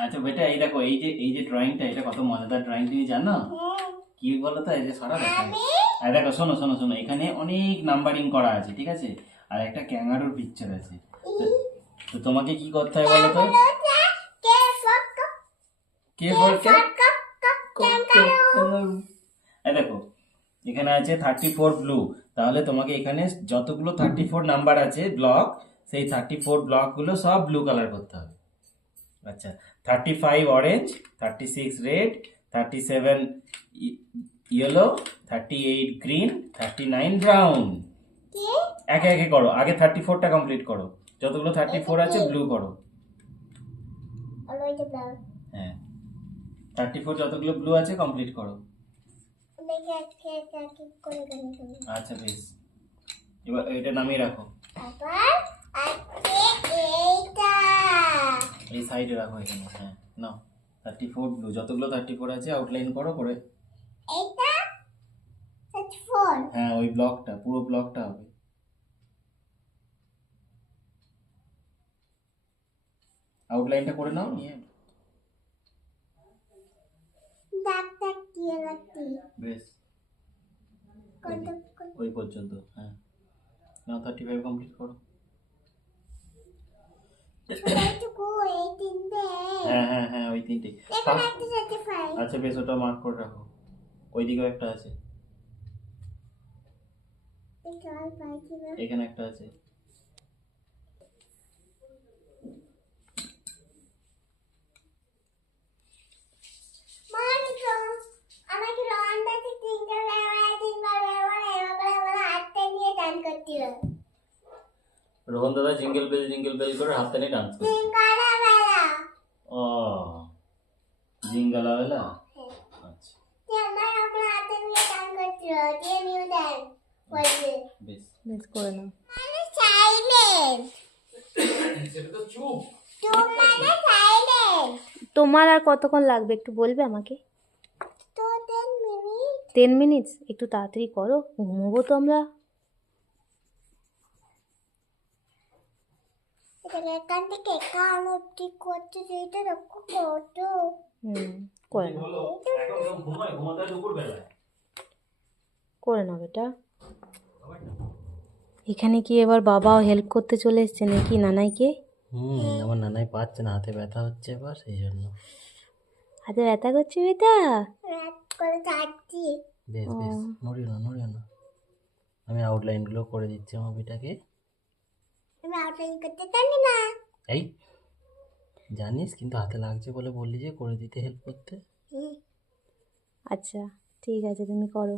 আচ্ছা বেটা এই দেখো এই যে এই যে ড্রয়িংটা এটা কত মজাদার ড্রয়িং তুমি জানো? কি বলো তো এই যে সরা দেখা আর দেখো শোনো শোনো শোনো এখানে অনেক নাম্বারিং করা আছে ঠিক আছে? আর একটা ক্যাঙ্গারুর পিকচার আছে। তো- তোমাকে কি করতে হয় বলো তো? কে ফর দেখো এখানে আছে থার্টি ফোর ব্লু তাহলে তোমাকে এখানে যতগুলো থার্টি ফোর নাম্বার আছে ব্লক সেই থার্টি ফোর ব্লকগুলো সব ব্লু কালার করতে হবে। আচ্ছা thirty five orange thirty six red thirty seven yellow thirty eight green thirty nine brown একে একে করো আগে থার্টি ফোরটা কমপ্লিট করো। যতগুলো থার্টি ফোর আছে ব্লু করো। হ্যাঁ। থার্টি ফোর যতগুলো ব্লু আছে কমপ্লিট করো। আচ্ছা বেশ। এবার এটা নামিয়ে রাখো। এই সাইডে রাখো এখানে হ্যাঁ নাও থার্টি ফোর ব্লু যতগুলো থার্টি ফোর আছে আউটলাইন করো করে। হ্যাঁ ওই ব্লকটা পুরো ব্লকটা হবে। আউটলাইনটা করে নাও নিয়ে। বেশ। ওই পর্যন্ত হ্যাঁ। নাও থার্টি ফাইভ কমপ্লিট করো। তিনটে। আচ্ছা বেশ ওটা মার্ক করে রাখো। ওইদিকেও একটা আছে। এখানে একটা আছে। রোহন দাদা জিঙ্গেল বেল জিঙ্গেল বেল করে ডান্স করে ও। জিঙ্গালা বেলা আচ্ছা। বেশ। বেশ করে নাও। মানে মানে তোমার আর কতক্ষণ লাগবে একটু বলবে আমাকে? তো দেন মিনিট টেন মিনিটস একটু তাড়াতাড়ি করো ঘুমোবো তো আমরা। এখান থেকে কান অব্দি করতে সেইটা লক্ষ্য করতো হুম করে নাও। বেলায় করে নাও বেটা। এখানে কি এবার বাবাও হেল্প করতে চলে এসছে নাকি নানাইকে? হুম আমার নানাই পাচ্ছে না হাতে ব্যথা হচ্ছে এবার সেই জন্য। হাতে ব্যথা করছে বেটা? রাত করে বেশ বেশ নড়িও না নড়িও না। আমি আউটলাইনগুলো করে দিচ্ছি আমার বিটাকে। আমি আউটলাইন করতে জানি না। এই জানিস, কিন্তু হাতে লাগছে বলে বললি যে করে দিতে হেল্প করতে। আচ্ছা ঠিক আছে, তুমি করো।